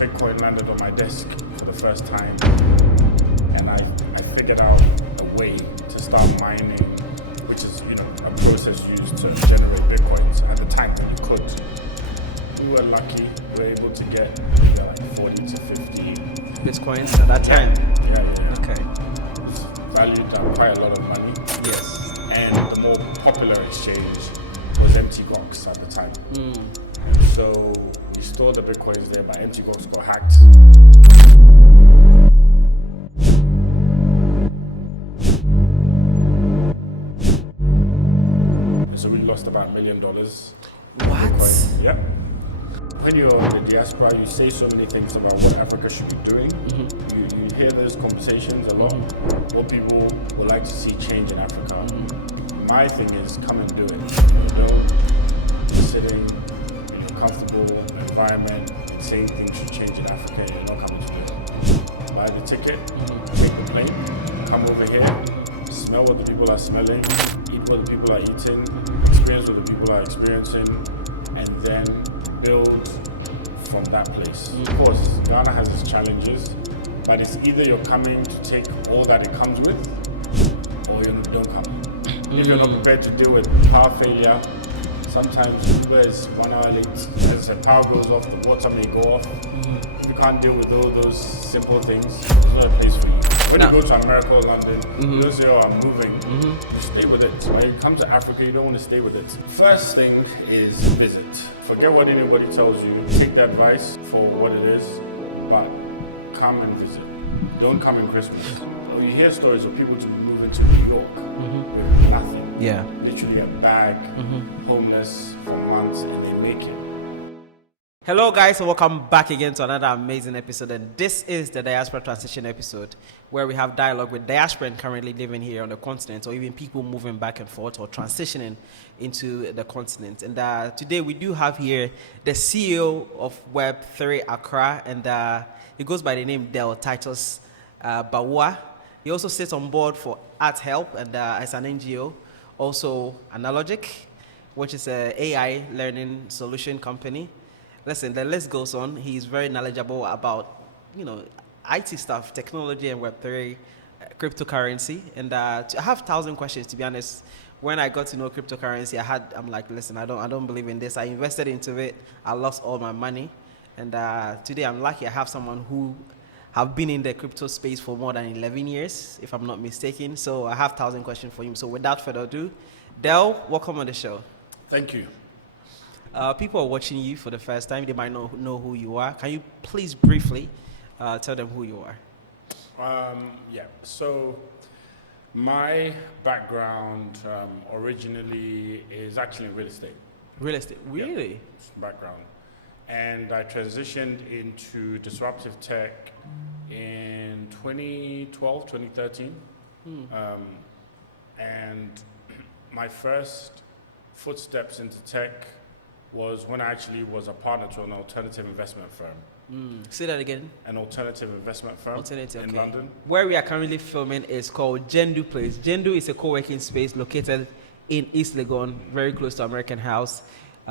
Bitcoin landed on my desk for the first time, and I figured out a way to start mining, which is a process used to generate Bitcoins at the time when you could. We were lucky; we were able to get like 40 to 50 Bitcoins at that time. Yeah. Okay. It was valued at quite a lot of money. Yes. And the more popular exchange was MTGOX at the time. So we stored the Bitcoins there, but MTGOX got hacked. So we lost about $1 million. What? Bitcoin. Yeah. When you're in the diaspora, you say so many things about what Africa should be doing. You hear those conversations a lot. What people would like to see change in Africa. My thing is, come and do it. Don't be sitting in your comfortable environment and saying things should change in Africa and you're not coming to do it. Buy the ticket, take the plane, come over here, smell what the people are smelling, eat what the people are eating, experience what the people are experiencing, and then build from that place. Of course, Ghana has its challenges, but it's either you're coming to take all that it comes with, or you don't come. If you're not prepared to deal with power failure, sometimes Uber is 1 hour late. As I said, power goes off, the water may go off. If you can't deal with all those simple things, it's not a place for you. When you go to America or London, you don't say, oh, I'm moving. You stay with it. When you come to Africa, you don't want to stay with it. First thing is visit. Forget what anybody tells you. Take the advice for what it is, but come and visit. Don't come in Christmas. You hear stories of people to move into New York with nothing. Yeah. Literally a bag, homeless for months, and they make it. Hello guys, and welcome back again to another amazing episode, and this is the Diaspora Transition episode where we have dialogue with diaspora currently living here on the continent, or even people moving back and forth or transitioning into the continent. And today we do have here the CEO of Web3 Accra, and he goes by the name Del Titus Bawa. He also sits on board for Art Help, and as an NGO, also Analogic, which is an AI learning solution company. Listen, the list goes on. He's very knowledgeable about, IT stuff, technology and Web3, cryptocurrency. And I have 1,000 questions, to be honest. When I got to know cryptocurrency, I'm like, listen, I don't believe in this. I invested into it. I lost all my money. And today I'm lucky I have someone who have been in the crypto space for more than 11 years, if I'm not mistaken. So I have 1,000 questions for him. So without further ado, Del, welcome on the show. Thank you. People are watching you for the first time. They might not know who you are. Can you please briefly tell them who you are? So my background originally is actually in real estate. Real estate? Really? Yeah, background. And I transitioned into disruptive tech in 2012, 2013. And my first footsteps into tech was when I actually was a partner to an alternative investment firm. Say that again. An alternative investment firm in London. Where we are currently filming is called Jendu Place. Jendu is a co-working space located in East Legon, very close to American House.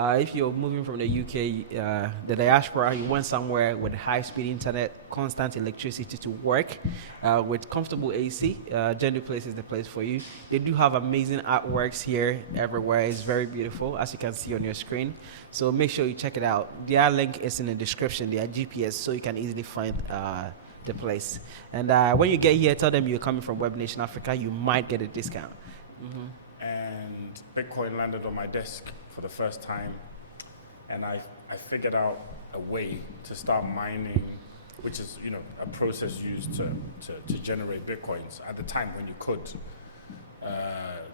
If you're moving from the UK, the diaspora, you want somewhere with high-speed internet, constant electricity to work, with comfortable AC, Jendu Place is the place for you. They do have amazing artworks here everywhere. It's very beautiful, as you can see on your screen. So make sure you check it out. Their link is in the description, their GPS, so you can easily find the place. And when you get here, tell them you're coming from Webnation Africa. You might get a discount. And Bitcoin landed on my desk for the first time, and I figured out a way to start mining, which is a process used to generate Bitcoins at the time when you could,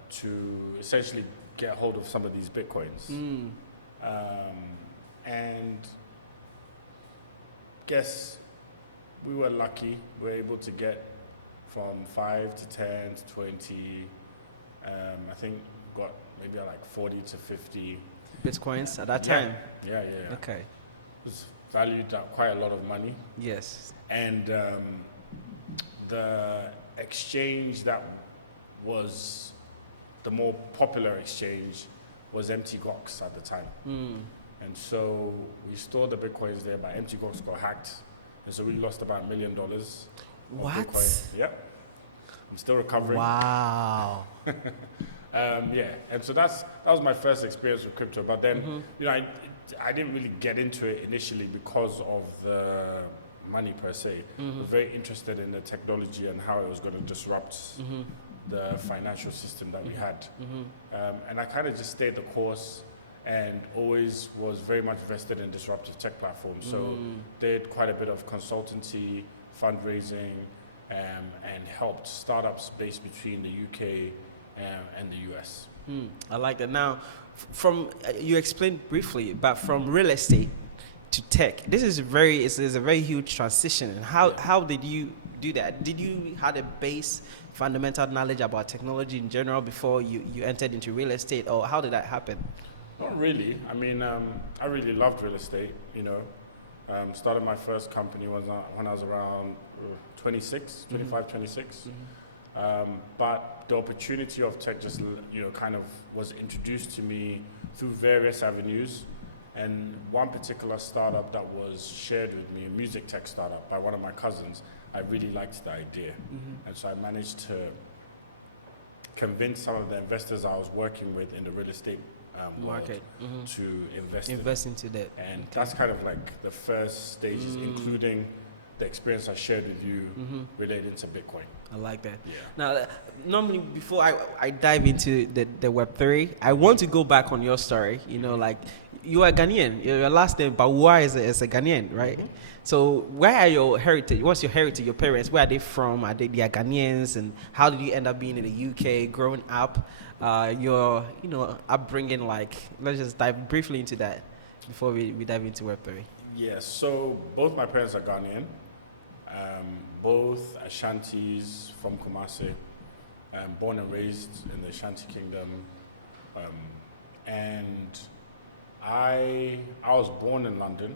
to essentially get hold of some of these Bitcoins. And guess we were lucky. We were able to get from 5 to 10 to 20. I think got maybe like 40 to 50 Bitcoins at that time. Yeah. Okay. It was valued at quite a lot of money. Yes. And the exchange that was the more popular exchange was MTGOX at the time. And so we stored the Bitcoins there, but empty box got hacked. And so we lost about $1 million. What? Bitcoin. Yep. I'm still recovering. Wow. Yeah, and so that was my first experience with crypto. But then, I didn't really get into it initially because of the money per se. I was very interested in the technology and how it was going to disrupt the financial system that we had. And I kind of just stayed the course and always was very much vested in disruptive tech platforms. So did quite a bit of consultancy, fundraising, and helped startups based between the UK and the US. I like that. Now, from you explained briefly, but from real estate to tech, this is a very huge transition. And how did you do that? Did you had a base fundamental knowledge about technology in general before you entered into real estate, or how did that happen? Not really. I mean, I really loved real estate. Started my first company when I was around 26. But the opportunity of tech just, kind of was introduced to me through various avenues. And one particular startup that was shared with me, a music tech startup by one of my cousins, I really liked the idea. And so I managed to convince some of the investors I was working with in the real estate market to invest into that. And that's kind of like the first stages, including the experience I shared with you related to Bitcoin. I like that. Yeah. Now, normally before I dive into the Web3, I want to go back on your story. Like you are Ghanaian. Your last name Bawua is a Ghanaian, right? So where are your heritage? What's your heritage? Your parents, where are they from? Are they Ghanaians? And how did you end up being in the UK, growing up? Your upbringing, like, let's just dive briefly into that before we dive into Web3. Yes, so both my parents are Ghanaian. Both Ashantis from Kumasi, born and raised in the Ashanti Kingdom. And I was born in London,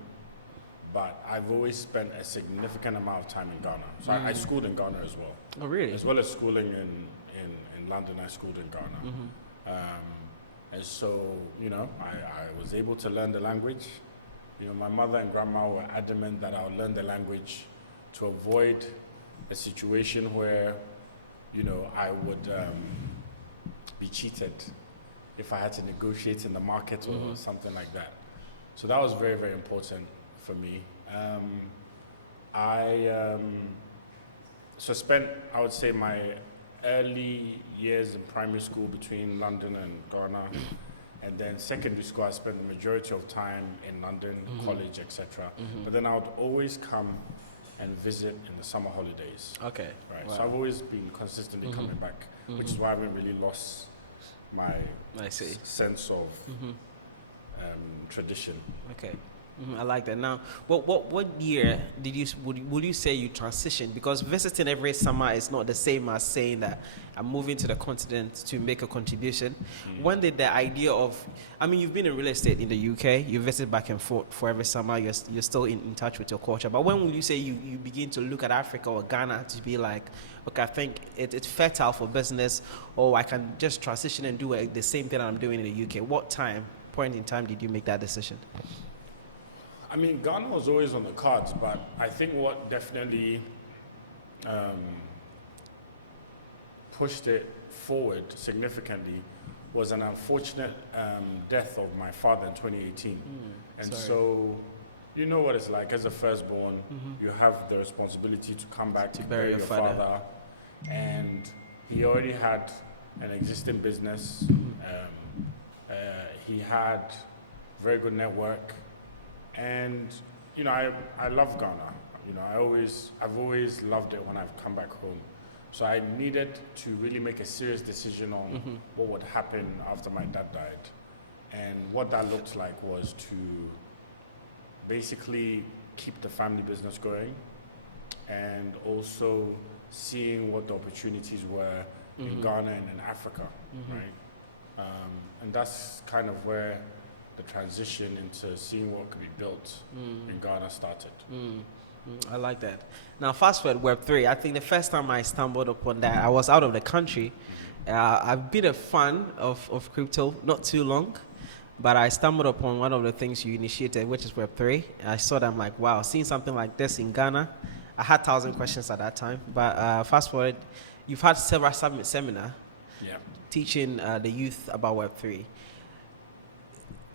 but I've always spent a significant amount of time in Ghana. So I schooled in Ghana as well. Oh, really? As well as schooling in London, I schooled in Ghana. And so, I was able to learn the language. My mother and grandma were adamant that I would learn the language to avoid a situation where, I would be cheated if I had to negotiate in the market or something like that. So that was very, very important for me. I spent, I would say, my early years in primary school between London and Ghana. And then secondary school, I spent the majority of time in London, college, etc. But then I would always come and visit in the summer holidays. Okay. Right. Wow. So I've always been consistently coming back, which is why I haven't really lost my sense of tradition. Okay. I like that. Now, what year would you say you transitioned? Because visiting every summer is not the same as saying that I'm moving to the continent to make a contribution. When did the idea of, you've been in real estate in the UK, you visit back and forth for every summer, you're still in touch with your culture. But when will you say you begin to look at Africa or Ghana to be like, okay, I think it's fertile for business, or I can just transition and do the same thing I'm doing in the UK? What point in time did you make that decision? Ghana was always on the cards, but I think what definitely pushed it forward significantly was an unfortunate death of my father in 2018. And so, you know what it's like as a firstborn, you have the responsibility to come back to bury your father. And he already had an existing business. He had very good network. And I love Ghana. I've always loved it when I've come back home. So I needed to really make a serious decision on what would happen after my dad died. And what that looked like was to basically keep the family business going, and also seeing what the opportunities were in Ghana and in Africa, right? And that's kind of where the transition into seeing what could be built in Ghana started. I like that. Now, fast forward Web3. I think the first time I stumbled upon that, I was out of the country. I've been a fan of crypto not too long. but I stumbled upon one of the things you initiated, which is Web3. I saw that, I'm like, wow, seeing something like this in Ghana. I had 1,000 questions at that time, but fast forward, you've had several summit seminar Yeah. teaching the youth about Web3.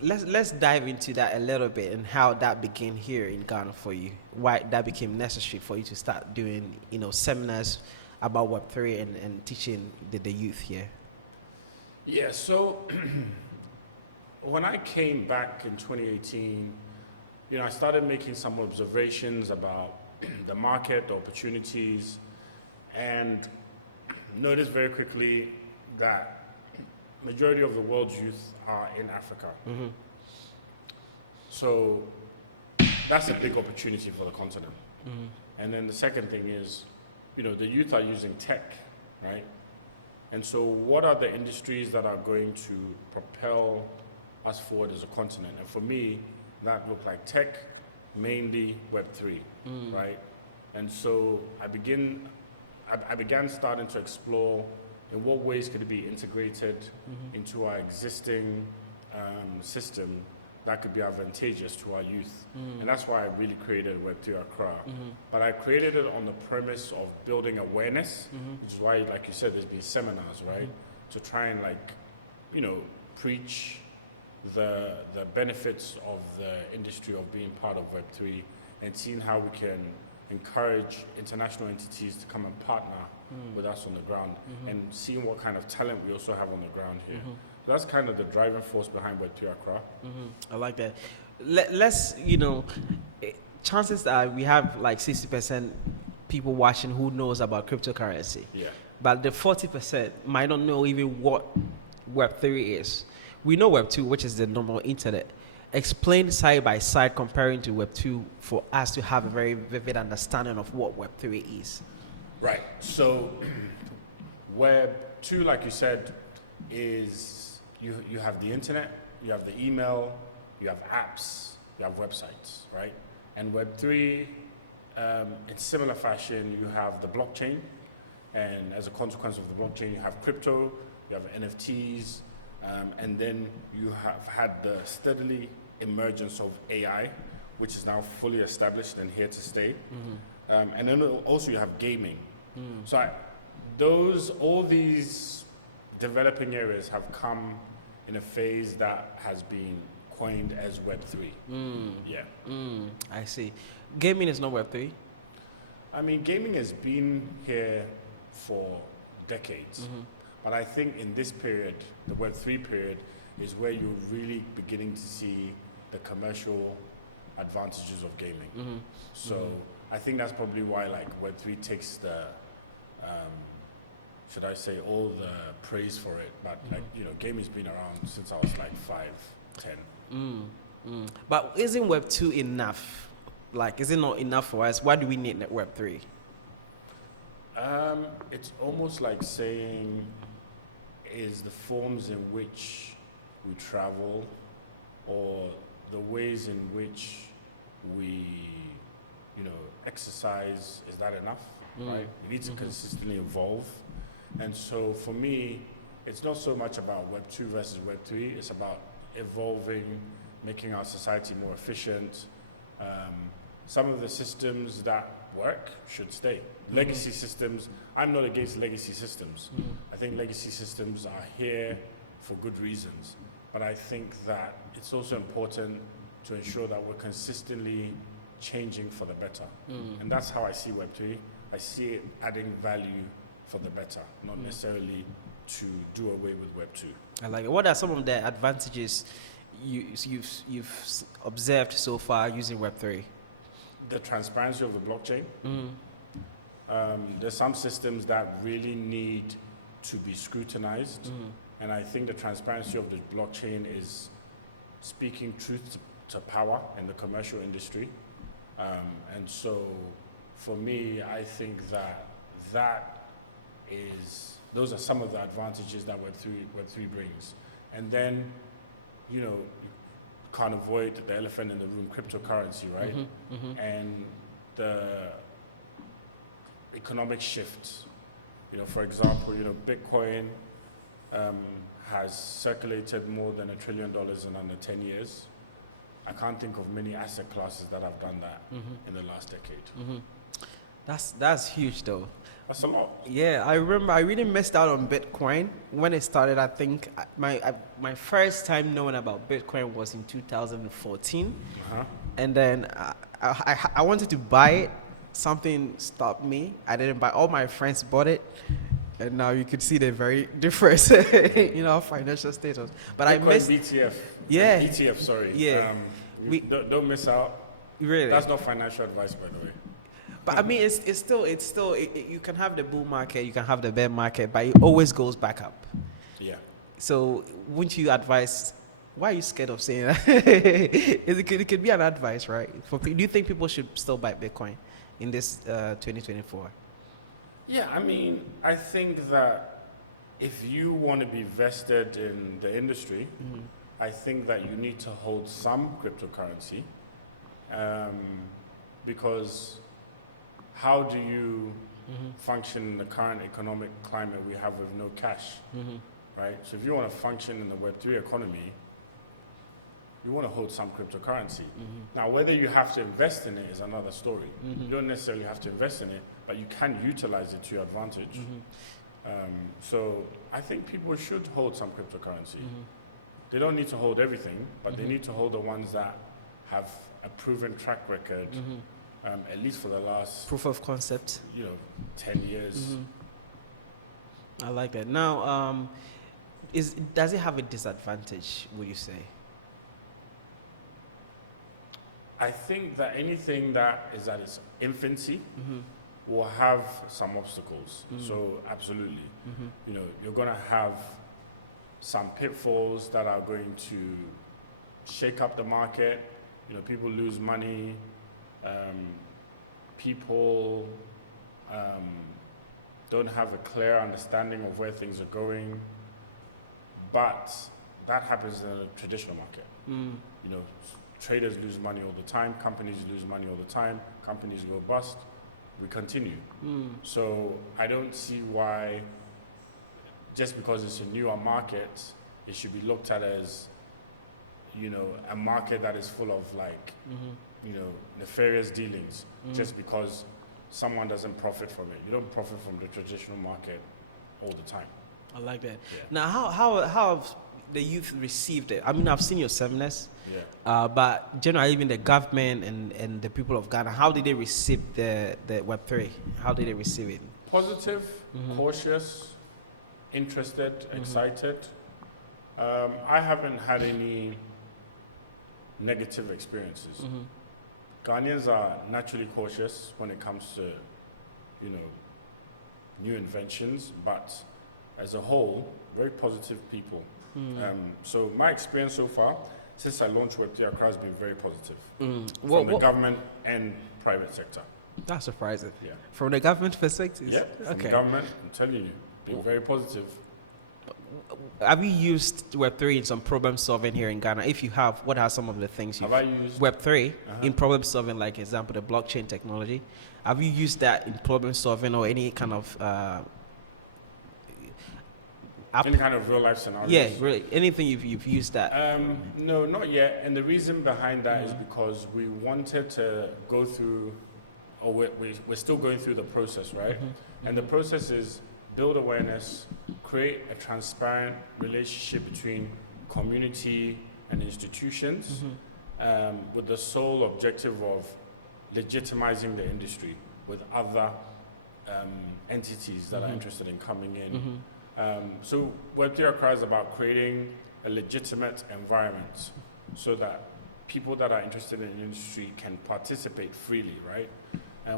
Let's dive into that a little bit and how that began here in Ghana for you. Why that became necessary for you to start doing, seminars about Web3 and teaching the youth here. Yeah, so when I came back in 2018, I started making some observations about the market, the opportunities, and noticed very quickly that majority of the world's youth are in Africa. Mm-hmm. So that's a big opportunity for the continent. Mm-hmm. And then the second thing is, the youth are using tech, right? And so what are the industries that are going to propel us forward as a continent? And for me, that looked like tech, mainly Web3, right? And so I began starting to explore in what ways could it be integrated into our existing system that could be advantageous to our youth. And that's why I really created Web3 Accra. But I created it on the premise of building awareness, which is why, like you said, there's been seminars, right? To try and preach the benefits of the industry of being part of Web3 and seeing how we can encourage international entities to come and partner with us on the ground and seeing what kind of talent we also have on the ground here. So that's kind of the driving force behind Web3 Accra. I like that. Let's, chances are we have like 60% people watching who knows about cryptocurrency. Yeah. But the 40% might not know even what Web3 is. We know Web2, which is the normal internet. Explain side by side comparing to Web2 for us to have a very vivid understanding of what Web3 is. Right. So Web2, like you said, is you have the internet, you have the email, you have apps, you have websites, right? And Web3, in similar fashion, you have the blockchain, and as a consequence of the blockchain, you have crypto, you have NFTs, and then you have had the steadily emergence of AI, which is now fully established and here to stay. And then also you have gaming. So all these developing areas have come in a phase that has been coined as Web3. Yeah. I see. Gaming is not Web3. I mean, gaming has been here for decades. But I think in this period, the Web3 period, is where you're really beginning to see the commercial advantages of gaming. So I think that's probably why Web3 takes the, should I say, all the praise for it. But gaming's been around since I was 5, 10. But isn't Web2 enough? Is it not enough for us? Why do we need Web3? It's almost like saying, is the forms in which we travel or the ways in which we, exercise, is that enough, right? It needs to consistently evolve. And so for me, it's not so much about Web2 versus Web3, it's about evolving, making our society more efficient. Some of the systems that work should stay. Legacy systems, I'm not against legacy systems. I think legacy systems are here for good reasons. But I think that it's also important to ensure that we're consistently changing for the better. And that's how I see Web3. I see it adding value for the better, not necessarily to do away with Web2. I like it. What are some of the advantages you've observed so far using Web3? The transparency of the blockchain. There's some systems that really need to be scrutinized. And I think the transparency of the blockchain is speaking truth to power in the commercial industry. And so for me, I think those are some of the advantages that Web3 brings. And then, you can't avoid the elephant in the room, cryptocurrency, right? And the economic shifts. For example, Bitcoin has circulated more than $1 trillion in under 10 years. I can't think of many asset classes that have done that in the last decade. That's huge though. That's a lot. Yeah, I remember I really missed out on Bitcoin when it started. I think my first time knowing about Bitcoin was in 2014, and then I wanted to buy it. Something stopped me. I didn't buy. All my friends bought it, and now you could see the very difference, financial status. But Bitcoin I missed. BTF. Yeah. ETF, sorry. Yeah. Don't miss out. Really. That's not financial advice, by the way. But I mean, it's still you can have the bull market, you can have the bear market, but it always goes back up. Yeah. So wouldn't you advise? Why are you scared of saying that? it could be an advice, right? Do you think people should still buy Bitcoin in this 2024? Yeah, I mean, I think that if you want to be vested in the industry, I think that you need to hold some cryptocurrency, because how do you function in the current economic climate we have with no cash, right? So if you want to function in the Web3 economy, you want to hold some cryptocurrency. Now, whether you have to invest in it is another story. You don't necessarily have to invest in it, but you can utilize it to your advantage. So I think people should hold some cryptocurrency. They don't need to hold everything, but they need to hold the ones that have a proven track record, at least for the last Proof of concept. 10 years. I like that. Now, does it have a disadvantage, would you say? I think that anything that is at its infancy will have some obstacles. So absolutely, you're going to have some pitfalls that are going to shake up the market. People lose money. People don't have a clear understanding of where things are going. But that happens in a traditional market. Traders lose money all the time. Companies lose money all the time. Companies go bust. We continue. So I don't see why, just because it's a newer market, it should be looked at as, a market that is full of nefarious dealings, just because someone doesn't profit from it. You don't profit from the traditional market all the time. I like that. Yeah. Now, how have the youth received it? I mean, I've seen your seminars, but generally, even the government and the people of Ghana, how did they receive the Web3? How did they receive it? Positive, cautious, interested, excited. I haven't had any negative experiences. Ghanaians are naturally cautious when it comes to, new inventions, but as a whole, very positive people. So my experience so far, since I launched Web3 Accra, has been very positive from the government and private sector. That's surprising. Yeah. From the government perspective? Yeah, from the government, I'm telling you, been very positive. Have you used Web3 in some problem solving here in Ghana? If you have, what are some of the things you've used Web3 in problem solving, like example, the blockchain technology? Have you used that in problem solving or any kind of app? Any kind of real life scenarios? Yeah, really. Anything you've used that? No, not yet. And the reason behind that is because we wanted to go through, or we're still going through the process, right? And the process is build awareness, create a transparent relationship between community and institutions, with the sole objective of legitimizing the industry with other entities that are interested in coming in. So Web3 Accra is about creating a legitimate environment so that people that are interested in the industry can participate freely, right?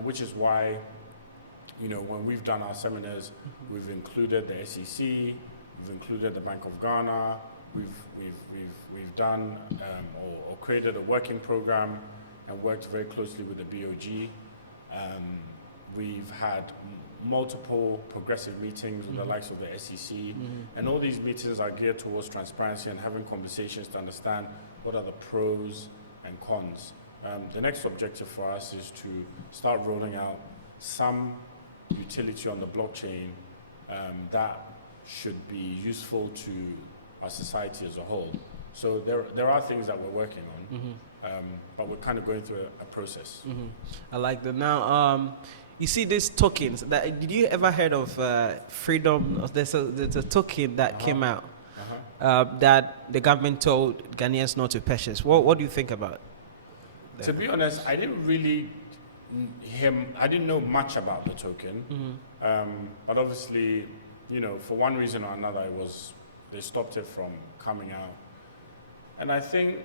Which is why, when we've done our seminars, we've included the SEC, we've included the Bank of Ghana, we've done or created a working program and worked very closely with the BOG. We've had multiple progressive meetings with the likes of the SEC, and all these meetings are geared towards transparency and having conversations to understand what are the pros and cons. The next objective for us is to start rolling out some utility on the blockchain that should be useful to our society as a whole. So there are things that we're working on, but we're kind of going through a process. I like that. Now, you see these tokens. Did you ever heard of freedom? There's a token that came out that the government told Ghanaians not to purchase. What do you think about that? To be honest, I didn't really I didn't know much about the token, but obviously, for one reason or another, they stopped it from coming out. And I think,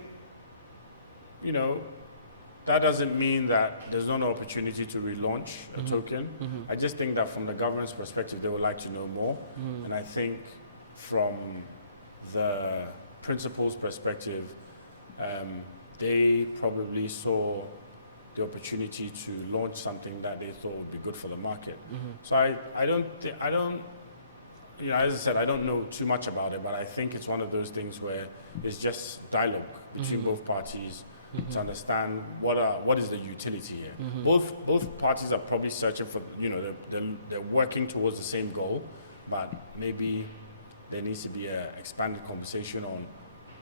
that doesn't mean that there's not an opportunity to relaunch a token. I just think that from the government's perspective, they would like to know more. And I think from the principal's perspective, they probably saw the opportunity to launch something that they thought would be good for the market. So I don't, as I said, I don't know too much about it, but I think it's one of those things where it's just dialogue between both parties to understand what is the utility here. Both parties are probably searching for, they're working towards the same goal, but maybe there needs to be an expanded conversation on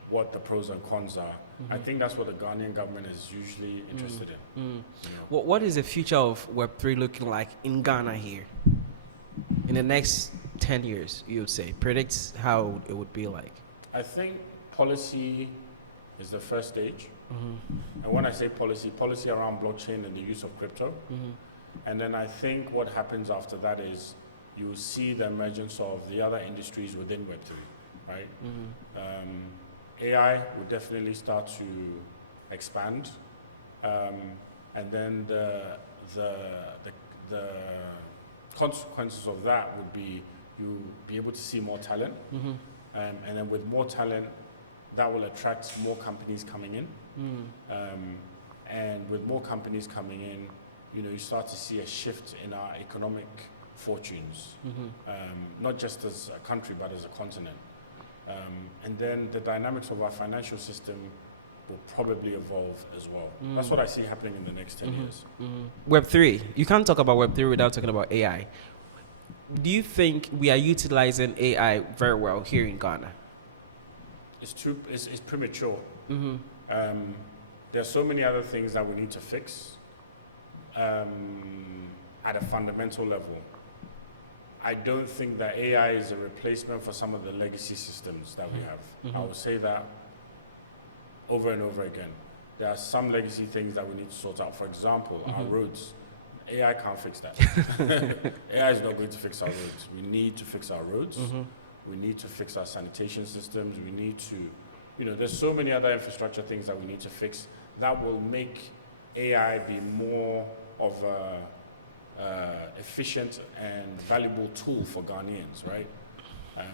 what the pros and cons are. I think that's what the Ghanaian government is usually interested in. What is the future of Web3 looking like in Ghana here? In the next 10 years, you would say? Predicts how it would be like. I think policy is the first stage. And when I say policy around blockchain and the use of crypto. And then I think what happens after that is you see the emergence of the other industries within Web3, right? AI would definitely start to expand. And then the consequences of that would be you'll be able to see more talent. And then with more talent, that will attract more companies coming in. And with more companies coming in, you start to see a shift in our economic fortunes, not just as a country, but as a continent. And then the dynamics of our financial system will probably evolve as well. That's what I see happening in the next 10 years. Web3. You can't talk about Web3 without talking about AI. Do you think we are utilizing AI very well here in Ghana? It's premature. There are so many other things that we need to fix at a fundamental level. I don't think that AI is a replacement for some of the legacy systems that we have. I will say that over and over again. There are some legacy things that we need to sort out. For example, our roads. AI can't fix that. AI is not going to fix our roads. We need to fix our roads. We need to fix our sanitation systems. We need to, there's so many other infrastructure things that we need to fix that will make AI be more of a efficient and valuable tool for Ghanaians, right?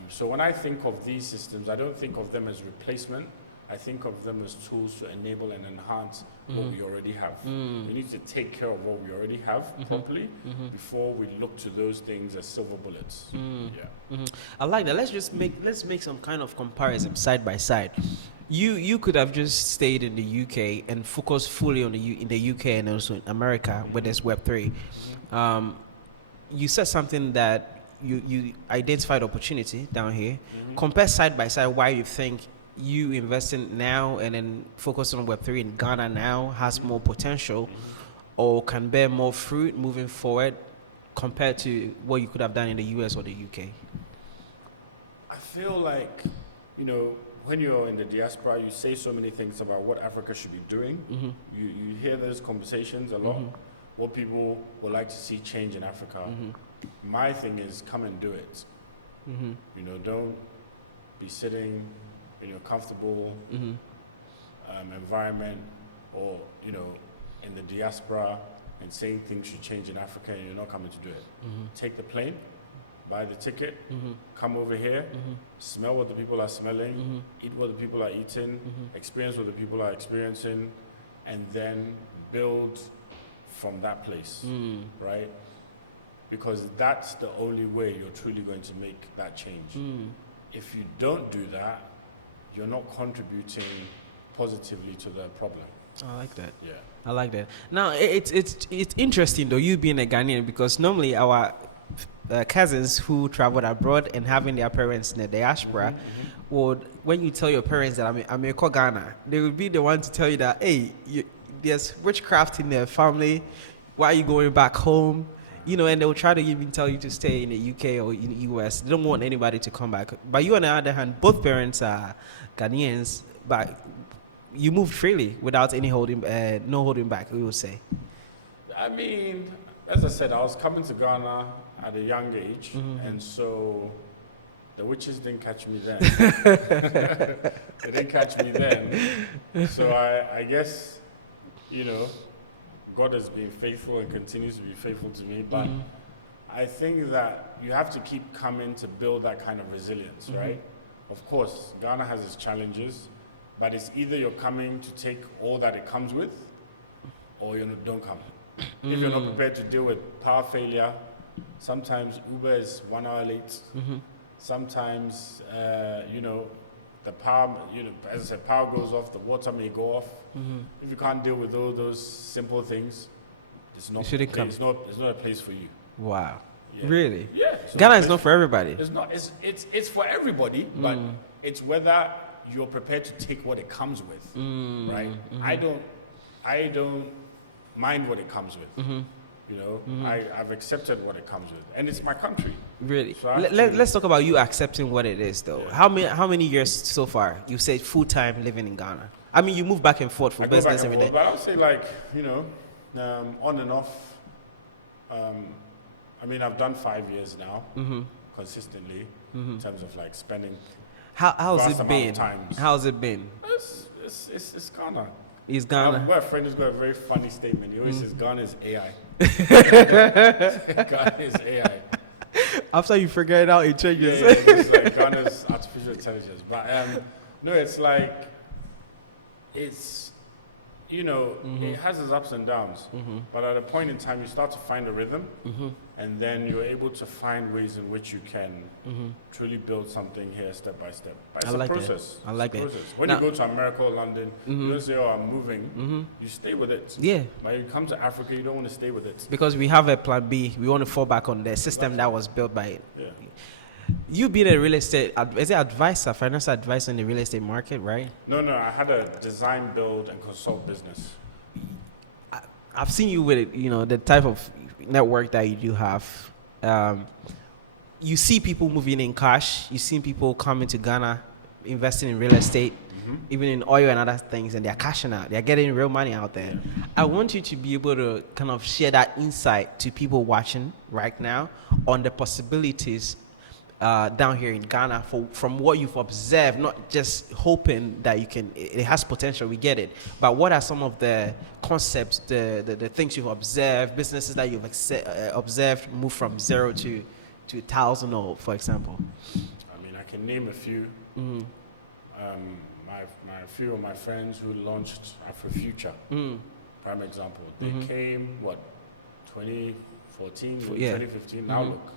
So when I think of these systems, I don't think of them as replacement. I think of them as tools to enable and enhance what we already have. We need to take care of what we already have properly before we look to those things as silver bullets. I like that. Let's make some kind of comparison side by side. You could have just stayed in the UK and focused fully on in the UK and also in America with this Web3. You said something that you identified opportunity down here. Compare side by side why you think you investing now and then focusing on Web3 in Ghana now has more potential or can bear more fruit moving forward compared to what you could have done in the US or the UK? I feel like, when you're in the diaspora, you say so many things about what Africa should be doing. You hear those conversations a lot. What people would like to see change in Africa. My thing is come and do it. Don't be sitting in your comfortable environment or, in the diaspora and saying things should change in Africa and you're not coming to do it. Take the plane, buy the ticket, come over here, smell what the people are smelling, eat what the people are eating, experience what the people are experiencing, and then build from that place, right? Because that's the only way you're truly going to make that change. If you don't do that, you're not contributing positively to the problem. I like that. Yeah. I like that. Now, it's interesting, though, you being a Ghanaian, because normally our cousins who traveled abroad and having their parents in the diaspora, would, when you tell your parents that I'm a Ghana, they would be the one to tell you that, hey, there's witchcraft in their family. Why are you going back home? You know, and they will try to even tell you to stay in the UK or in the US. They don't want anybody to come back. But you, on the other hand, both parents are Ghanaians, but you moved freely without any no holding back, we would say. I mean, as I said, I was coming to Ghana at a young age, and so the witches didn't catch me then. They didn't catch me then. So I guess, you know, God has been faithful and continues to be faithful to me. But I think that you have to keep coming to build that kind of resilience, right? Of course, Ghana has its challenges, but it's either you're coming to take all that it comes with, or you don't come. If you're not prepared to deal with power failure, sometimes Uber is 1 hour late. Sometimes, you know, the power, you know, as I said, power goes off, the water may go off. If you can't deal with all those simple things, it's not a place for you. Wow. Yeah. Really? Yeah. Ghana is not for everybody. It's not. It's for everybody, but it's whether you're prepared to take what it comes with, right? I don't mind what it comes with. You know, I've accepted what it comes with, and it's my country. Really? So Let's talk about you accepting what it is, though. Yeah. How many years so far? You said full time living in Ghana. I mean, you move back and forth for business every day. But I'll say, like, you know, on and off. I mean, I've done 5 years now, consistently, in terms of like spending. How's it been? Times. How's it been? It's Ghana. It's Ghana. I've got a friend who's got a very funny statement. He always says Ghana is AI. Ghana is AI. After you figure it out, it changes. Yeah, it's like Ghana's artificial intelligence. But no, it's like, it's, you know, it has its ups and downs. But at a point in time, you start to find a rhythm, and then you're able to find ways in which you can truly build something here step by step. But it's a process. I like that. When you go to America or London, you don't say, oh, I'm moving. You stay with it. Yeah. But when you come to Africa, you don't want to stay with it. Because we have a plan B. We want to fall back on the system that was built by it. Yeah. You being a real estate, is it advisor, financial advisor in the real estate market, right? No, I had a design, build, and consult business. I've seen you with, you know, the type of network that you do have. You see people moving in cash. You see people coming to Ghana, investing in real estate, even in oil and other things, and they're cashing out. They're getting real money out there. Yeah. I want you to be able to kind of share that insight to people watching right now on the possibilities down here in Ghana from what you've observed, not just hoping that you can, it has potential, we get it, but what are some of the concepts, the things you've observed, businesses that you've observed move from 0 to 1,000, or for example? I mean, I can name a few. A few of my friends who launched Afrofuture, prime example. They came, 2014, 2015, now look.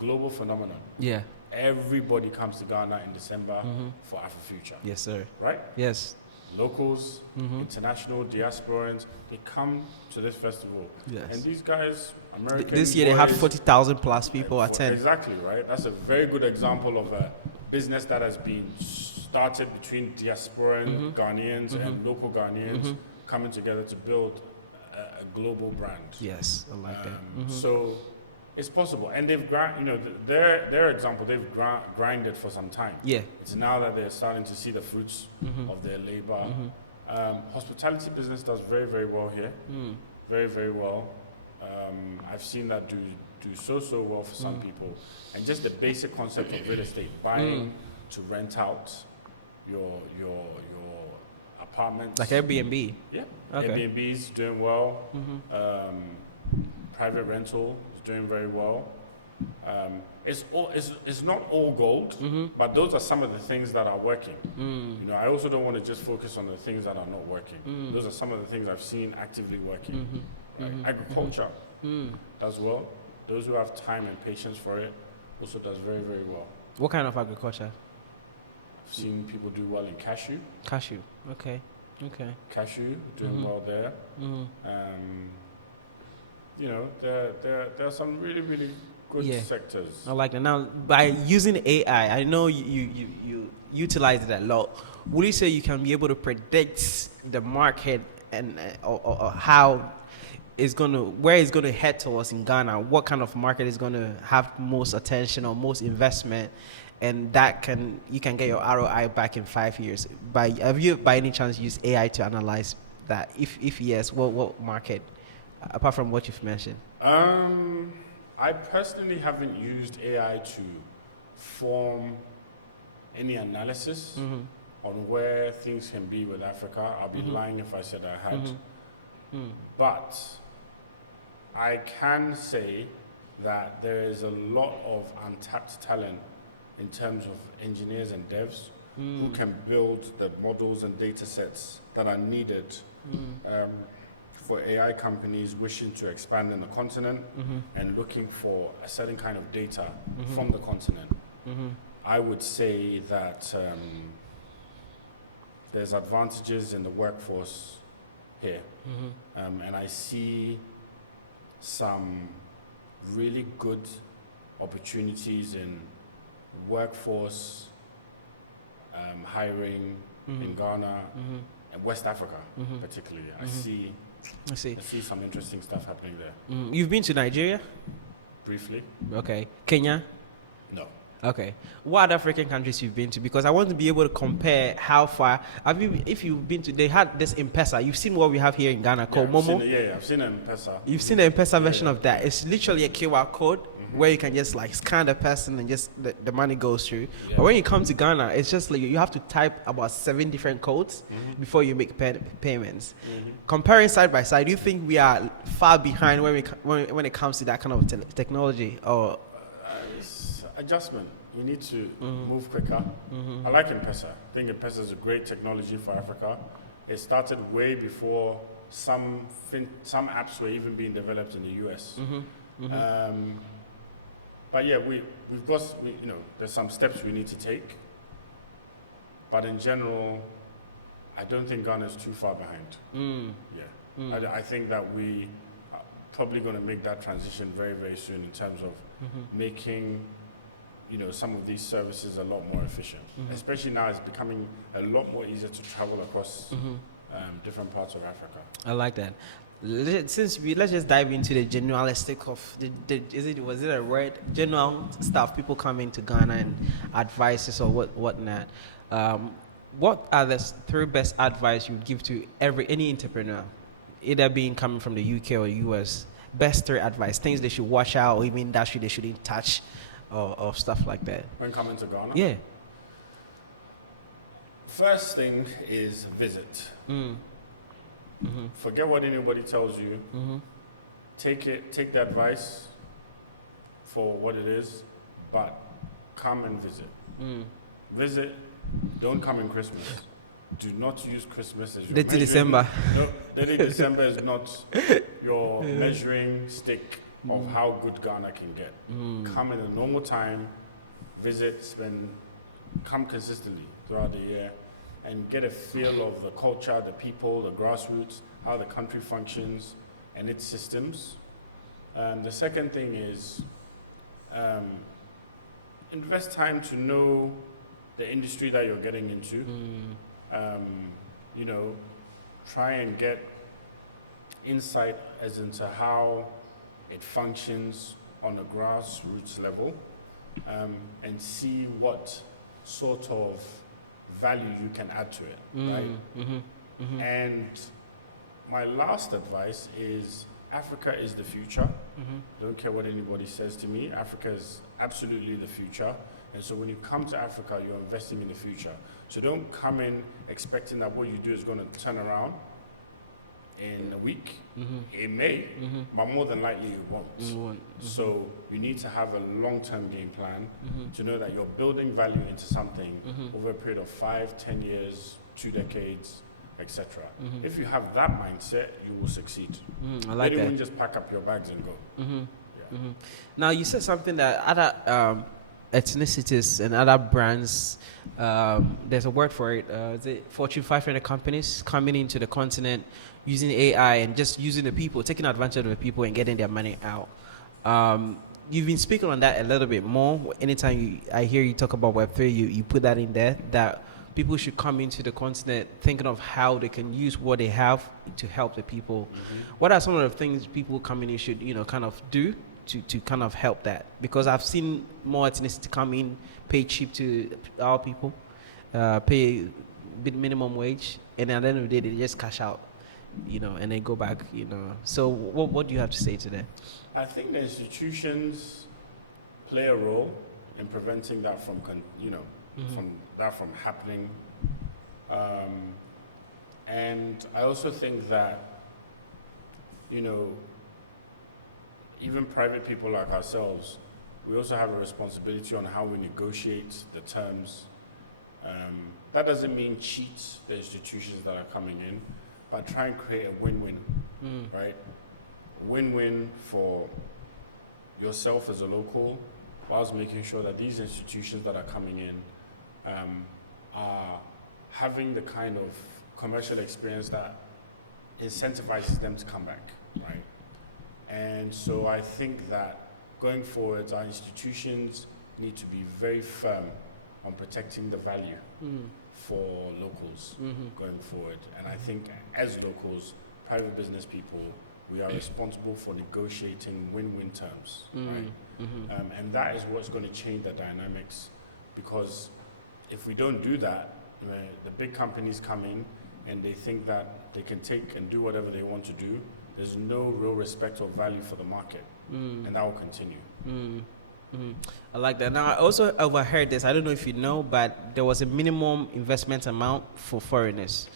Global phenomenon. Yeah. Everybody comes to Ghana in December for Afrofuture. Yes, sir. Right? Yes. Locals, international, diasporans, they come to this festival. Yes. And these guys, American this year they have 40,000 plus people attend. Exactly, right? That's a very good example of a business that has been started between diasporan Ghanaians and local Ghanaians coming together to build a global brand. Yes, I like that. So it's possible, and they've their example. They've grinded for some time. Yeah, it's now that they're starting to see the fruits of their labor. Hospitality business does very, very well here. Very, very well. I've seen that do so well for some people, and just the basic concept of real estate, buying to rent out your apartment, like Airbnb. Yeah, okay. Airbnb's doing well. Private rental is doing very well. It's not all gold, but those are some of the things that are working. You know, I also don't want to just focus on the things that are not working. Those are some of the things I've seen actively working. Right? Agriculture does well. Those who have time and patience for it also does very, very well. What kind of agriculture? I've seen people do well in cashew. Cashew, okay. Cashew, doing well there. You know, there are some really, really good Yeah. sectors. I like that. Now, by using AI, I know you utilize it a lot. Would you say you can be able to predict the market and or how it's where it's gonna head towards in Ghana? What kind of market is gonna have most attention or most investment, and you can get your ROI back in 5 years. Have you by any chance used AI to analyze that? If yes, what market apart from what you've mentioned? I personally haven't used AI to form any analysis on where things can be with Africa. I'll be lying if I said I had. But I can say that there is a lot of untapped talent in terms of engineers and devs who can build the models and data sets that are needed for AI companies wishing to expand in the continent and looking for a certain kind of data from the continent. I would say that there's advantages in the workforce here. And I see some really good opportunities in workforce hiring in Ghana and West Africa particularly. I see some interesting stuff happening there. You've been to Nigeria? Briefly? Okay. Kenya? No. Okay. What other African countries you've been to? Because I want to be able to compare how far. If you've been to, they had this M-Pesa. You've seen what we have here in Ghana called Momo. I've seen an M-Pesa. You've seen the M-Pesa version of that. It's literally a QR code where you can just like scan the person and just the money goes through. But when you come to Ghana, it's just like you have to type about 7 different codes before you make payments. Comparing side by side, do you think we are far behind when it comes to that kind of technology? Or It's adjustment. You need to move quicker. I like M-Pesa. I think M-Pesa is a great technology for Africa. It started way before some apps were even being developed in the US. But yeah, we've got, there's some steps we need to take. But in general, I don't think Ghana is too far behind. I think that we are probably going to make that transition very, very soon in terms of making some of these services a lot more efficient. Especially now it's becoming a lot more easier to travel across different parts of Africa. I like that. Let's just dive into the generalistic of was it a word? General stuff. People come into Ghana and advices or whatnot. What are the 3 best advice you would give to any entrepreneur, either being coming from the UK or US? Best 3 advice, things they should watch out, or even industry they shouldn't touch, or stuff like that. When coming to Ghana? Yeah. First thing is visit. Forget what anybody tells you. Take the advice for what it is, but come and visit. Visit. Don't come in Christmas. Do not use Christmas as your Dirty December. No, dirty December is not your measuring stick of how good Ghana can get. Come in a normal time, visit, come consistently throughout the year, and get a feel of the culture, the people, the grassroots, how the country functions, and its systems. The second thing is invest time to know the industry that you're getting into. Try and get insight as into how it functions on a grassroots level, and see what sort of value you can add to it, right? And my last advice is Africa is the future. Don't care what anybody says to me. Africa is absolutely the future. And so when you come to Africa, you're investing in the future. So don't come in expecting that what you do is going to turn around in a week. It may, but more than likely it won't. So you need to have a long-term game plan to know that you're building value into something over a period of 5, 10 years, 2 decades, etc. If you have that mindset, you will succeed. I like that. You won't just pack up your bags and go. Now, you said something that other ethnicities and other brands, there's a word for it, is it Fortune 500 companies coming into the continent using AI and just using the people, taking advantage of the people and getting their money out. you've been speaking on that a little bit more. Anytime I hear you talk about Web3, you put that in there, that people should come into the continent thinking of how they can use what they have to help the people. What are some of the things people coming in should, kind of do to kind of help that? Because I've seen more ethnicity come in, pay cheap to our people, pay a bit minimum wage, and at the end of the day, they just cash out, and then go back, So what do you have to say to that? I think the institutions play a role in preventing that from from happening. And I also think that, even private people like ourselves, we also have a responsibility on how we negotiate the terms. That doesn't mean cheat the institutions that are coming in, but try and create a win-win, right? Win-win for yourself as a local, whilst making sure that these institutions that are coming in are having the kind of commercial experience that incentivizes them to come back, right? And so I think that going forward, our institutions need to be very firm on protecting the value for locals going forward. And I think as locals, private business people, we are responsible for negotiating win-win terms, right? And that is what's going to change the dynamics, because if we don't do that, the big companies come in and they think that they can take and do whatever they want to do. There's no real respect or value for the market, and that will continue. I like that. Now, I also overheard this. I don't know if you know, but there was a minimum investment amount for foreigners,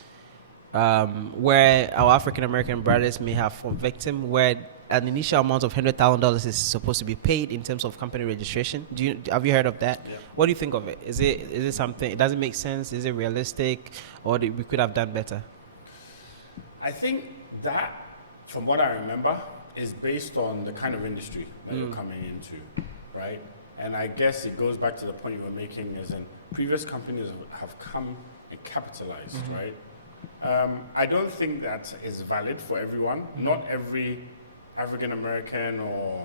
where our African American brothers may have for victim, where an initial amount of $100,000 is supposed to be paid in terms of company registration. Have you heard of that? Yeah. What do you think of it? Is it something? Does it make sense? Is it realistic, or we could have done better? I think that, from what I remember, is based on the kind of industry that you're coming into, right? And I guess it goes back to the point you were making, as in previous companies have come and capitalized, right? I don't think that is valid for everyone. Not every African American or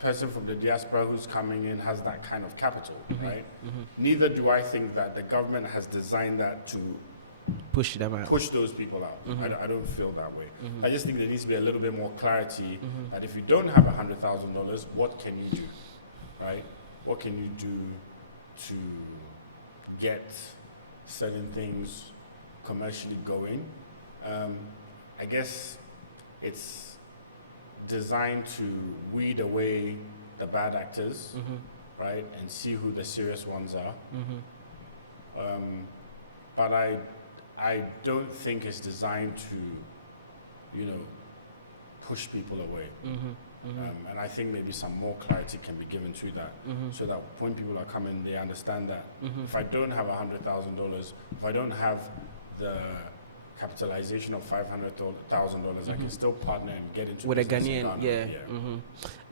person from the diaspora who's coming in has that kind of capital, right? Neither do I think that the government has designed that to Push them out. push those people out. I don't feel that way. I just think there needs to be a little bit more clarity that if you don't have $100,000, what can you do, right? What can you do to get certain things commercially going? I guess it's designed to weed away the bad actors, right, and see who the serious ones are. But I don't think it's designed to, push people away. And I think maybe some more clarity can be given to that, so that when people are coming, they understand that if I don't have $100,000, if I don't have the capitalization of $500,000, I can still partner and get into with a business in Ghanaian, Ghana.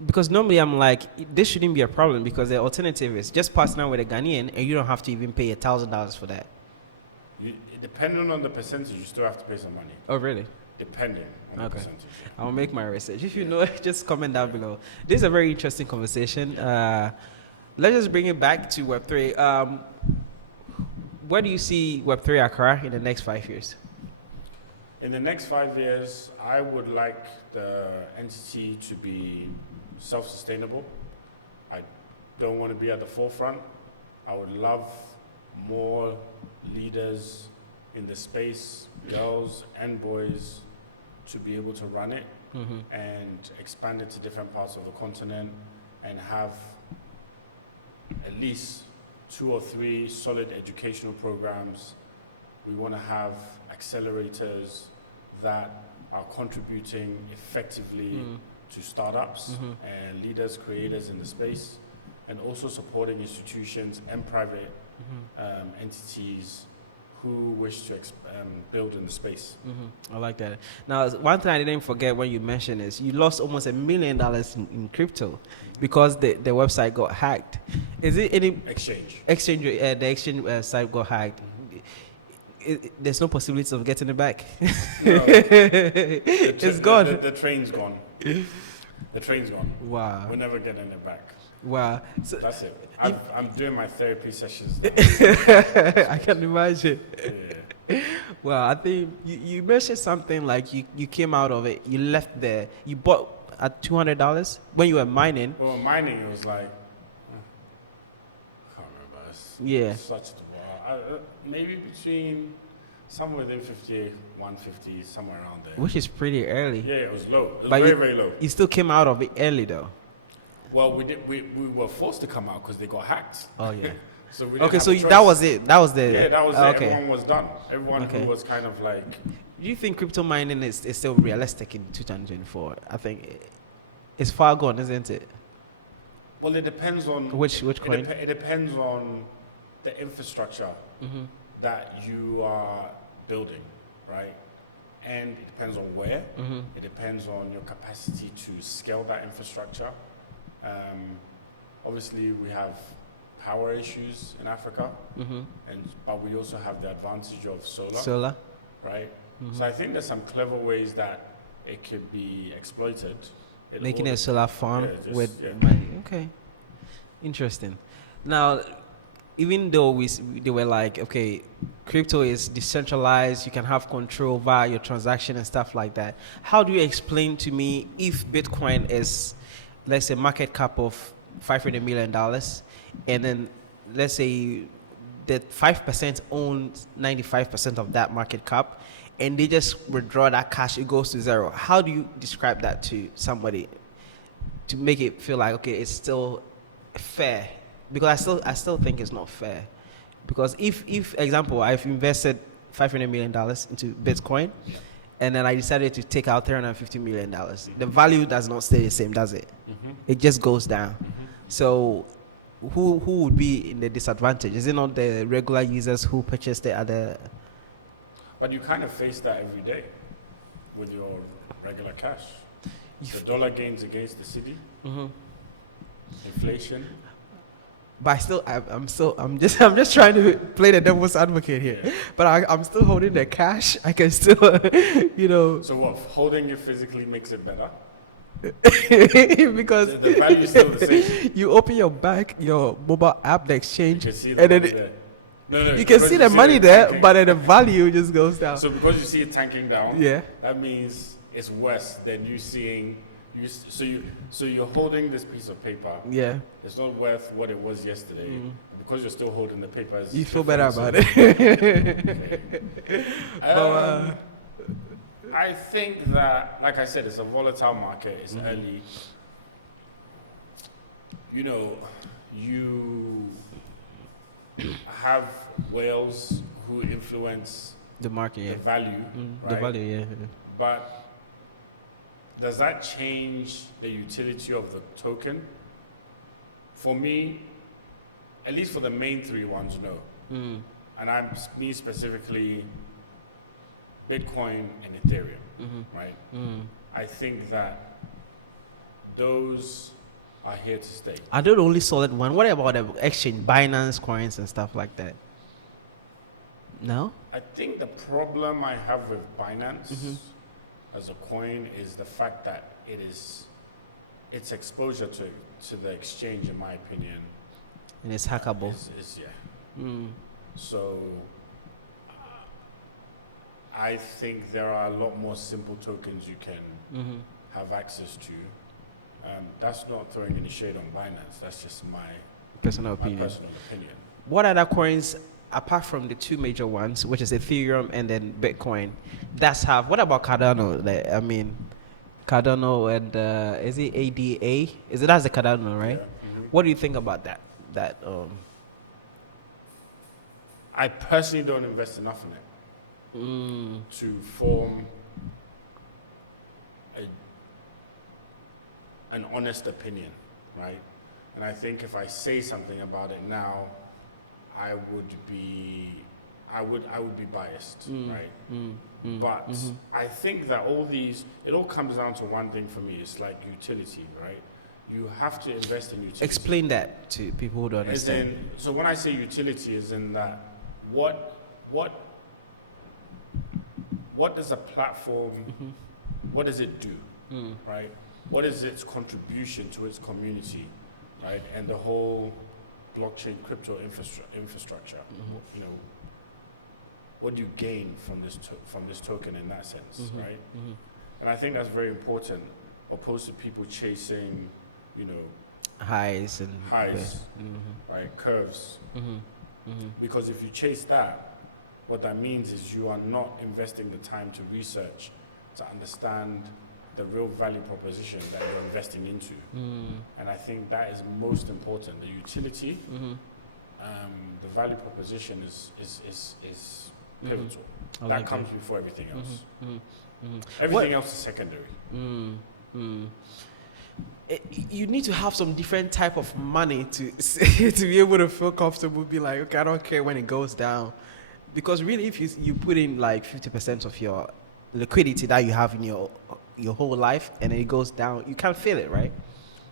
Because normally I'm like, this shouldn't be a problem, because the alternative is just partner with a Ghanaian and you don't have to even pay $1,000 for that. Depending on the percentage, you still have to pay some money. Oh, really? Depending on the percentage. I'll make my research. If you know, just comment down below. This is a very interesting conversation. Let's just bring it back to Web3. Where do you see Web3 Accra in the next 5 years? In the next 5 years, I would like the entity to be self-sustainable. I don't want to be at the forefront. I would love more leaders in the space, girls and boys, to be able to run it and expand it to different parts of the continent and have at least 2 or 3 solid educational programs. We want to have accelerators that are contributing effectively to startups and leaders, creators in the space, and also supporting institutions and private entities who wish to build in the space. I like that. Now, one thing I didn't forget when you mentioned is you lost almost $1 million in crypto because the website got hacked. Is it any Exchange. The exchange site got hacked? There's no possibility of getting it back. No, It's gone. The train's gone. The train's gone. Wow. We're never getting it back. Wow. So That's it. I'm doing my therapy sessions now. I can imagine. Yeah. Well, I think you mentioned something like you came out of it, you left there, you bought at $200 when you were mining. Well, mining, it was like, I can't remember. Yeah. Such maybe between somewhere within 50, 150, somewhere around there. Which is pretty early. Yeah, it was low. It was But very, very low. You still came out of it early though. Well, we were forced to come out because they got hacked. Oh yeah. So we didn't Okay, have so a choice. that was it. That was the. Yeah, that was it. Okay. Everyone was done. Everyone Okay. who was kind of like. Do you think crypto mining is still realistic in 2024? I think it's far gone, isn't it? Well, it depends on Which coin? It depends on the infrastructure that you are building, right? And it depends on where. It depends on your capacity to scale that infrastructure. Obviously, we have power issues in Africa, but we also have the advantage of solar. Right? So I think there's some clever ways that it could be exploited. Making a solar farm with yeah. money. Okay, interesting. Now, even though they were like, okay, crypto is decentralized, you can have control via your transaction and stuff like that. How do you explain to me if Bitcoin is, let's say, market cap of $500 million, and then let's say that 5% owns 95% of that market cap, and they just withdraw that cash, it goes to zero. How do you describe that to somebody to make it feel like, okay, it's still fair? Because I still think it's not fair. Because if example, I've invested $500 million into Bitcoin, and then I decided to take out $350 million, the value does not stay the same, does it? It just goes down. So who would be in the disadvantage? Is it not the regular users who purchased it at the... But you kind of face that every day with your regular cash. The dollar gains against the city, inflation. But I'm just trying to play the devil's advocate here. Yeah. But I'm still holding the cash. I can still, So what? Holding it physically makes it better. Because the value is still the same. You open your bank, your mobile app, the exchange, you can see the money there. No, you can see the money there, but then the value just goes down. So because you see it tanking down, yeah, that means it's worse than you seeing. So you're holding this piece of paper. Yeah, it's not worth what it was yesterday. Because you're still holding the paper. You feel better about it. Okay. I think that, like I said, it's a volatile market. It's early. You have whales who influence the market, the value, right? The value, yeah. But does that change the utility of the token? For me, at least for the main three ones, no. And me specifically, Bitcoin and Ethereum, right? I think that those are here to stay. I don't only solid one. What about the exchange, Binance coins and stuff like that? No? I think the problem I have with Binance as a coin is the fact that its exposure to the exchange, in my opinion, and it's hackable. So I think there are a lot more simple tokens you can have access to. That's not throwing any shade on Binance. That's just my personal opinion. opinion. What other coins, apart from the two major ones, which is Ethereum and then Bitcoin, what about Cardano? Cardano and is it ADA? That's the Cardano, right? Yeah. What do you think about that? I personally don't invest enough in it to form an honest opinion, right? And I think if I say something about it now, I would be biased, right? But I think that it all comes down to one thing for me. It's like utility, right? You have to invest in utility. Explain that to people who don't understand. So when I say utility, is in that what does a platform, what does it do, right? what is its contribution to its community, right? And the whole blockchain crypto infrastructure. You know, what do you gain from this token in that sense, right? And I think that's very important, opposed to people chasing, you know, highs, right, curves. Because if you chase that, what that means is you are not investing the time to research, to understand the real value proposition that you're investing into. And I think that is most important. The utility, the value proposition is pivotal. That comes before everything else. Everything else is secondary. You need to have some different type of money to to be able to feel comfortable, be like, okay, I don't care when it goes down. Because really, if you put in like 50% of your liquidity that you have in your whole life, and it goes down, you can't feel it, right?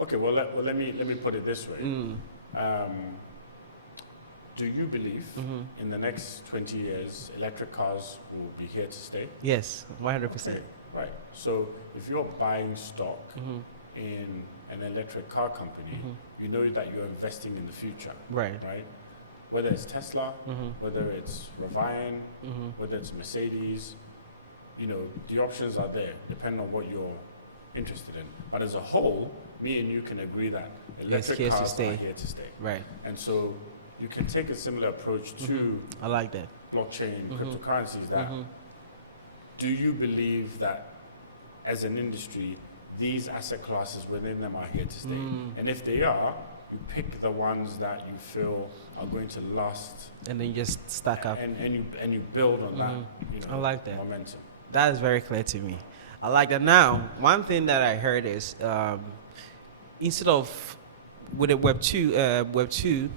Okay, well, let me put it this way. Do you believe in the next 20 years electric cars will be here to stay? Yes, 100%. Okay, right. So if you're buying stock in an electric car company, you know that you're investing in the future. Right. Whether it's Tesla, whether it's riveting, whether it's Mercedes, you know, the options are there, depending on what you're interested in. But as a whole, me and you can agree that electric cars are here to stay. Right. And so you can take a similar approach to I like that. blockchain, cryptocurrencies. That do you believe that as an industry, these asset classes within them are here to stay? And if they are, you pick the ones that you feel are going to last, and then you just stack up, and you build on that. You know, I like that momentum. That is very clear to me. I like that. Now, one thing that I heard is instead of with a Web 2,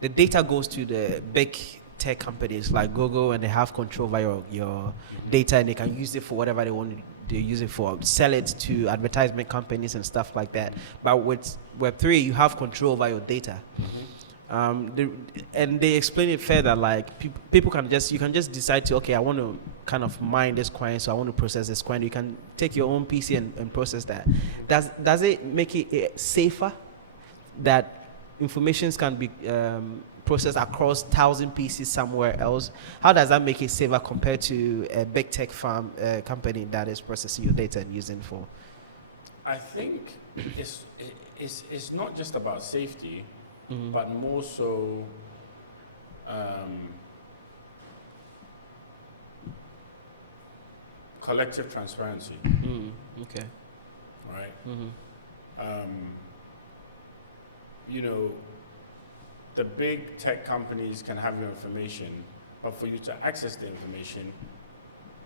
the data goes to the big tech companies like Google, and they have control over your data, and they can use it for whatever they want to use it for, sell it to advertisement companies and stuff like that. But with Web3, you have control over your data. And they explain it further, like people you can just decide to, okay, I want to kind of mine this coin, so I want to process this coin. You can take your own PC and process that. Does it make it safer that informations can be processed across 1,000 PCs somewhere else? How does that make it safer compared to a big tech farm company that is processing your data and using for? I think it's not just about safety, but more so collective transparency. Okay. Right. You know, the big tech companies can have your information, but for you to access the information,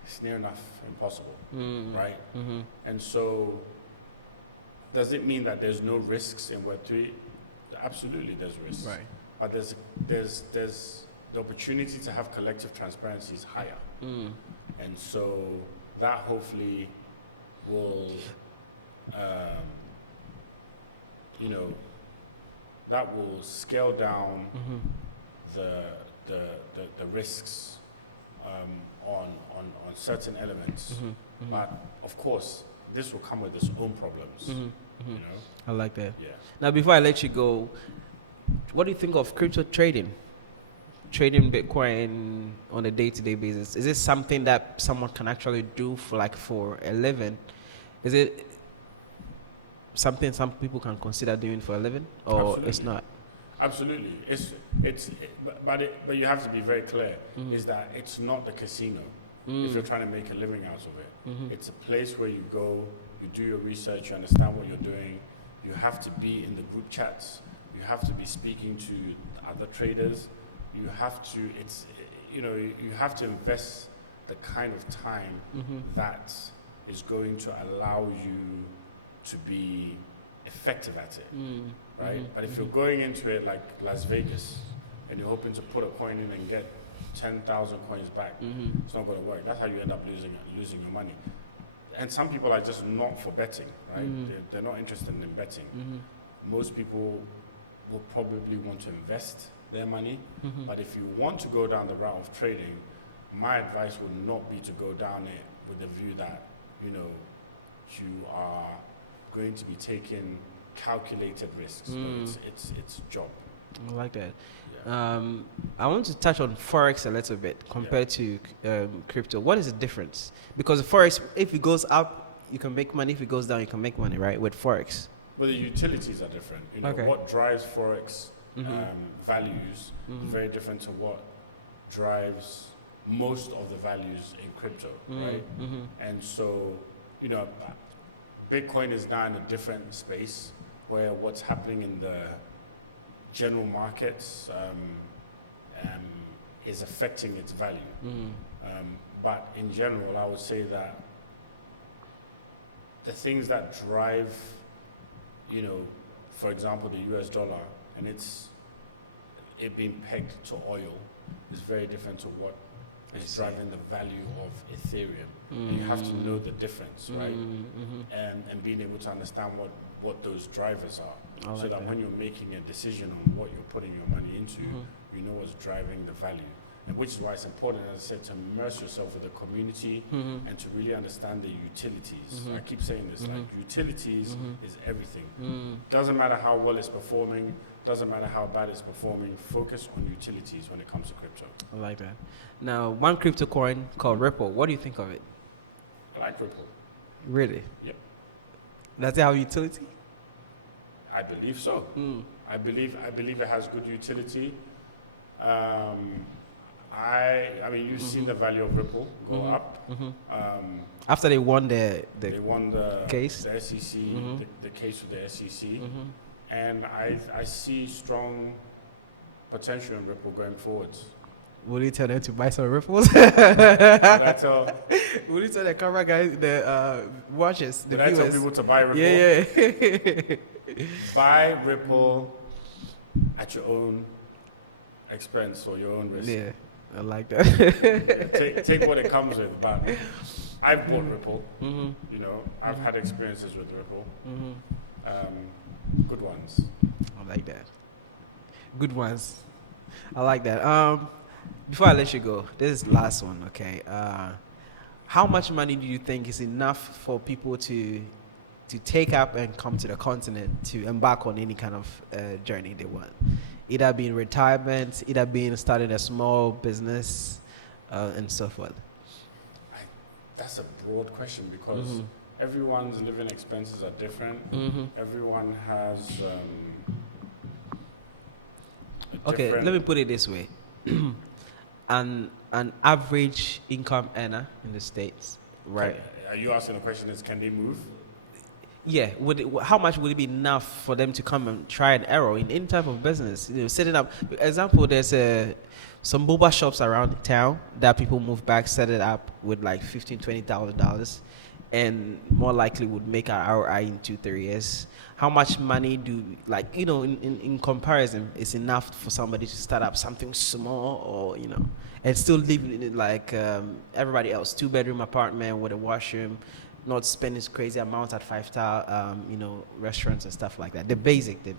it's near enough impossible, right? And so, does it mean that there's no risks in Web3? Absolutely, there's risks. Right. But there's the opportunity to have collective transparency is higher, and so that hopefully will, you know, that will scale down the risks on certain elements. But of course, this will come with its own problems. You know? I like that. Yeah. Now, before I let you go, what do you think of crypto trading? Trading Bitcoin on a day-to-day basis. Is it something that someone can actually do for a living? Is it something some people can consider doing for a living, or Absolutely. It's not? Absolutely, but you have to be very clear. Is that it's not the casino. If you're trying to make a living out of it, it's a place where you go, you do your research, you understand what you're doing. You have to be in the group chats. You have to be speaking to other traders. You have to. You have to invest the kind of time that is going to allow you to be effective at it, right? But if you're going into it like Las Vegas and you're hoping to put a coin in and get 10,000 coins back, it's not going to work. That's how you end up losing your money. And some people are just not for betting, right? They're not interested in betting. Most people will probably want to invest their money, but if you want to go down the route of trading, my advice would not be to go down it with the view that, you know, you are going to be taking calculated risks. But it's a job. I like that. Yeah. I want to touch on forex a little bit compared to crypto. What is the difference? Because forex, if it goes up, you can make money. If it goes down, you can make money, right? With forex. But the utilities are different. You know, Okay. what drives forex values is very different to what drives most of the values in crypto, right? And so, you know, Bitcoin is now in a different space where what's happening in the general markets is affecting its value. But in general, I would say that the things that drive, you know, for example, the US dollar and it being pegged to oil is very different to what is driving the value of Ethereum. And you have to know the difference, right? And being able to understand what those drivers are, so that when you're making a decision on what you're putting your money into, you know what's driving the value. And which is why it's important, as I said, to immerse yourself with the community and to really understand the utilities. I keep saying this, like utilities is everything. Doesn't matter how well it's performing, doesn't matter how bad it's performing, focus on utilities when it comes to crypto. I like that. Now, one crypto coin called Ripple. What do you think of it? I like Ripple. Really? Yep. Does it have utility? I believe so. I believe it has good utility. I mean, you've seen the value of Ripple go up. After they won they won the case, the SEC, the case with the SEC, and I see strong potential in Ripple going forwards. Will you tell them to buy some Ripples? But I tell Will you tell the camera guys, the watchers, the But I viewers? tell people to buy Ripple. Yeah. Buy Ripple at your own expense or your own risk. Yeah, I like that. Yeah, take what it comes with. But I've bought Ripple. You know, I've had experiences with Ripple. Good ones. I like that. Good ones. I like that. Before I let you go, this is the last one, okay? How much money do you think is enough for people to take up and come to the continent to embark on any kind of journey they want? Either being retirement, either being starting a small business, and so forth. That's a broad question because everyone's living expenses are different. Everyone has Okay, let me put it this way. An average income earner in the States, right? Are you asking the question is can they move? Yeah, how much would it be enough for them to come and try and error in any type of business? You know, setting up, for example, there's some boba shops around town that people move back, set it up with like $15,000-$20,000, and more likely would make an ROI in 2-3 years. How much money do, like, you know, in comparison, is enough for somebody to start up something small, or, you know, and still live in it like everybody else, 2-bedroom apartment with a washroom, not spending crazy amounts at 5-star, you know, restaurants and stuff like that. The basic. Look,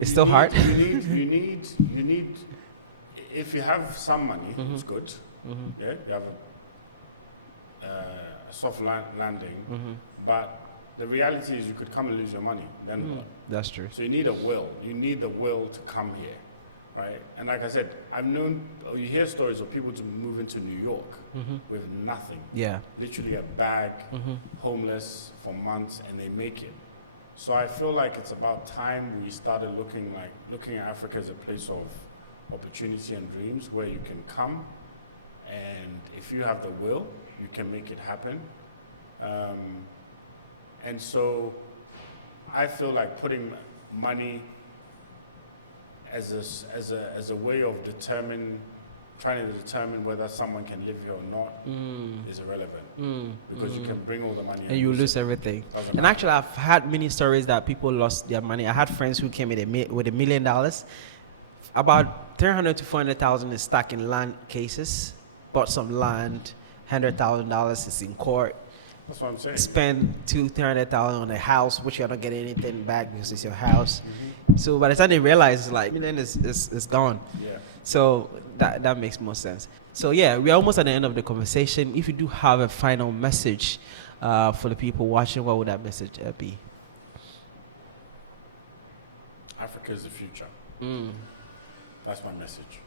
it's still hard. You need. If you have some money, it's good. Yeah, you have a soft landing, but the reality is you could come and lose your money. Then what? That's true. So you need a will. You need the will to come here, right? And like I said, you hear stories of people to move into New York with nothing. Yeah. Literally a bag, homeless for months, and they make it. So I feel like it's about time we started looking at Africa as a place of opportunity and dreams where you can come, and if you have the will, you can make it happen. And so I feel like putting money as a way of trying to determine whether someone can live here or not is irrelevant, because you can bring all the money and you lose everything. Doesn't And matter. actually, I've had many stories that people lost their money. I had friends who came with $1 million. About 300 to 400,000 is stuck in land cases. Bought some land, $100,000 is in court. That's what I'm saying. Spend $200,000 on a house, which you're not getting anything back because it's your house. So by the time they realize, it's like, $1 million is gone. Yeah. So that makes more sense. So yeah, we are almost at the end of the conversation. If you do have a final message for the people watching, what would that message be? Africa is the future. That's my message.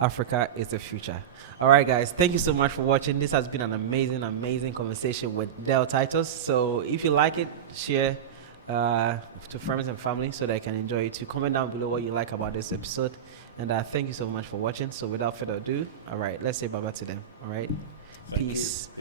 Africa is the future. All right, guys. Thank you so much for watching. This has been an amazing conversation with Del Titus. So if you like it, share to friends and family so they can enjoy it too. Comment down below what you like about this episode. And thank you so much for watching. So without further ado, all right, let's say bye-bye to them. All right. Thank Peace. you.